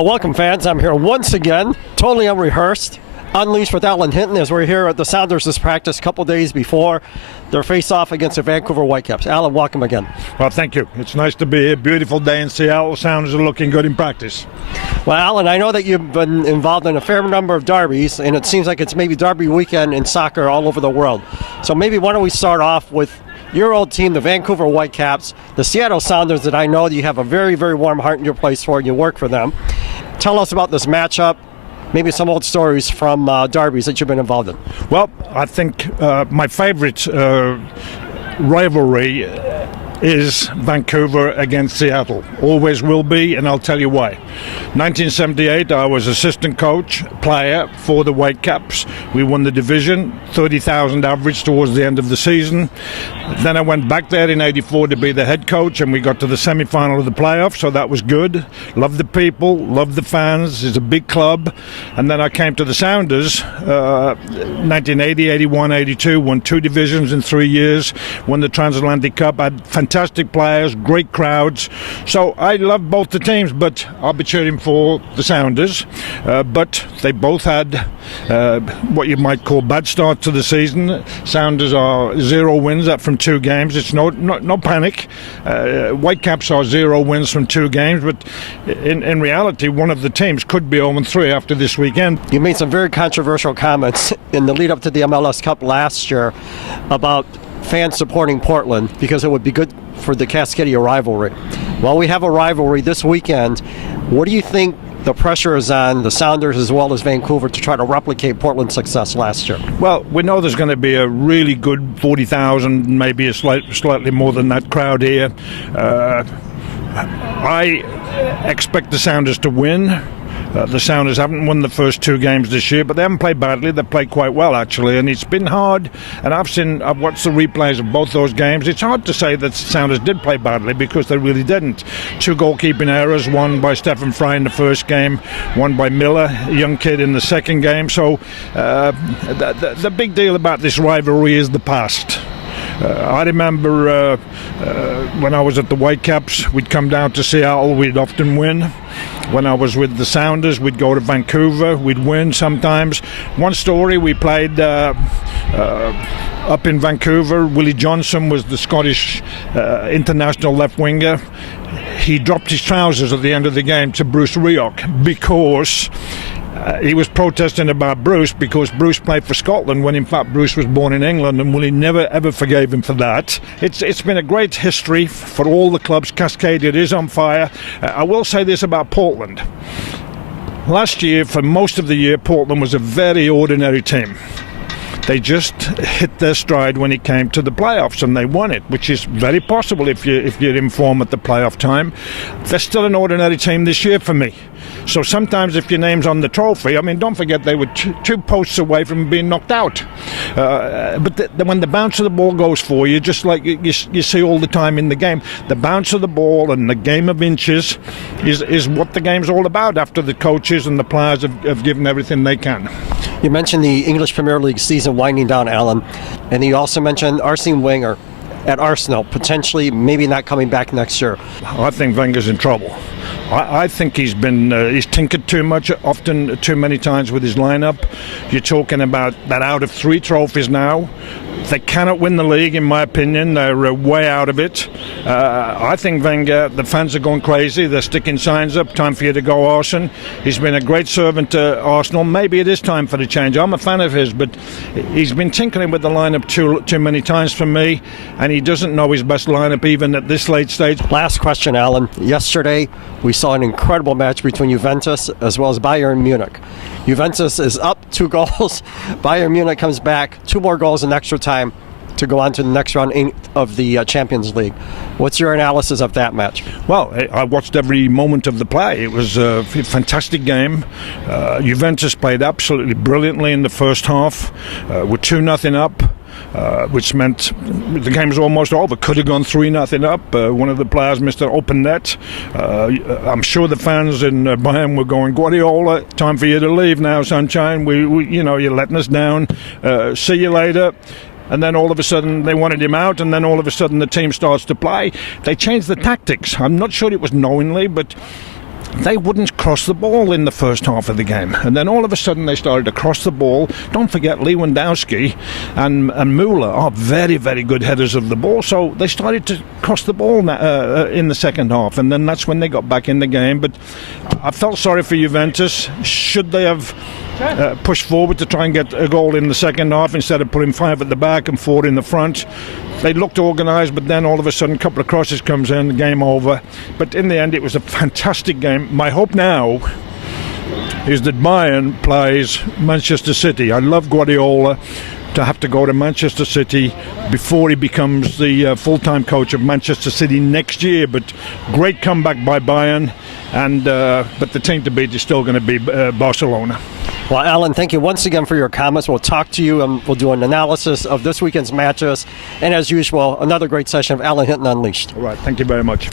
Well, welcome, fans. I'm here once again, totally unrehearsed, unleashed with Alan Hinton as we're here at the Sounders' practice a couple days before their face-off against the Vancouver Whitecaps. Alan, welcome again. Well, thank you. It's nice to be here. Beautiful day in Seattle. Sounders are looking good in practice. Well, Alan, I know that you've been involved in a fair number of derbies, and it seems like it's maybe derby weekend in soccer all over the world. So maybe why don't we start off with your old team, the Vancouver Whitecaps, the Seattle Sounders that I know that you have a very, very warm heart in your place for and you work for them. Tell us about this matchup, maybe some old stories from derbies that you've been involved in. Well, I think my favorite rivalry is Vancouver against Seattle. Always will be, and I'll tell you why. 1978, I was assistant coach, player for the Whitecaps. We won the division, 30,000 average towards the end of the season. Then I went back there in 84 to be the head coach, and we got to the semi-final of the playoffs, so that was good. Loved the people, loved the fans. It's a big club. And then I came to the Sounders, 1980, 81, 82, won 2 divisions in 3 years, won the Transatlantic Cup, had fantastic players, great crowds. So I love both the teams, but I'll be cheering for the Sounders. But they both had what you might call bad start to the season. Sounders are 0 wins from 2 games. It's no panic. Whitecaps are 0 wins from 2 games, but in reality, one of the teams could be 0-3 after this weekend. You made some very controversial comments in the lead up to the MLS Cup last year about fans supporting Portland because it would be good for the Cascadia rivalry. Well, we have a rivalry this weekend. What do you think the pressure is on the Sounders as well as Vancouver to try to replicate Portland's success last year? Well, we know there's going to be a really good 40,000, maybe a slightly more than that crowd here. I expect the Sounders to win. The Sounders haven't won the first 2 games this year, but they haven't played badly. They've played quite well, actually, and it's been hard. And I've watched the replays of both those games. It's hard to say that the Sounders did play badly because they really didn't. 2 goalkeeping errors, one by Stephen Fry in the first game, one by Miller, a young kid, in the second game. So the big deal about this rivalry is the past. I remember when I was at the Whitecaps, we'd come down to Seattle, we'd often win. When I was with the Sounders, we'd go to Vancouver, we'd win sometimes. One story, we played up in Vancouver. Willie Johnson was the Scottish international left winger. He dropped his trousers at the end of the game to Bruce Rioch because he was protesting about Bruce because Bruce played for Scotland when in fact Bruce was born in England, and Willie never ever forgave him for that. It's been a great history for all the clubs. Cascadia is on fire. I will say this about Portland. Last year, for most of the year, Portland was a very ordinary team. They just hit their stride when it came to the playoffs, and they won it, which is very possible if you're in form at the playoff time. They're still an ordinary team this year for me. So sometimes if your name's on the trophy, I mean, don't forget they were 2 posts away from being knocked out. But when the bounce of the ball goes for you, just like you see all the time in the game, the bounce of the ball and the game of inches is what the game's all about after the coaches and the players have given everything they can. You mentioned the English Premier League season winding down, Alan, and you also mentioned Arsene Wenger at Arsenal, potentially maybe not coming back next year. I think Wenger's in trouble. I think he's tinkered too much, often too many times with his lineup. You're talking about that out of 3 trophies now. They cannot win the league, in my opinion. They're way out of it. I think Wenger, the fans are going crazy. They're sticking signs up, time for you to go, Arsene. He's been a great servant to Arsenal. Maybe it is time for the change. I'm a fan of his, but he's been tinkering with the lineup too many times for me, and he doesn't know his best lineup even at this late stage. Last question, Alan. Yesterday, we saw an incredible match between Juventus as well as Bayern Munich. Juventus is up 2 goals. Bayern Munich comes back, 2 more goals in extra time to go on to the next round of the Champions League. What's your analysis of that match? Well, I watched every moment of the play. It was a fantastic game. Juventus played absolutely brilliantly in the first half. We're 2-0 up. Which meant the game was almost over. Could have gone 3-0 up. One of the players missed an open net. I'm sure the fans in Bayern were going, Guardiola, time for you to leave now, sunshine. You're letting us down. See you later. And then all of a sudden they wanted him out, and then all of a sudden the team starts to play. They changed the tactics. I'm not sure it was knowingly, but they wouldn't cross the ball in the first half of the game. And then all of a sudden they started to cross the ball. Don't forget Lewandowski and Müller are very, very good headers of the ball. So they started to cross the ball in the second half. And then that's when they got back in the game. But I felt sorry for Juventus. Should they have pushed forward to try and get a goal in the second half instead of putting 5 at the back and 4 in the front? They looked organised, but then all of a sudden a couple of crosses comes in, game over. But in the end, it was a fantastic game. My hope now is that Bayern plays Manchester City. I love Guardiola. To have to go to Manchester City before he becomes the full-time coach of Manchester City next year. But great comeback by Bayern, and but the team to beat is still going to be Barcelona. Well, Alan, thank you once again for your comments. We'll talk to you and we'll do an analysis of this weekend's matches. And as usual, another great session of Alan Hinton Unleashed. All right, thank you very much.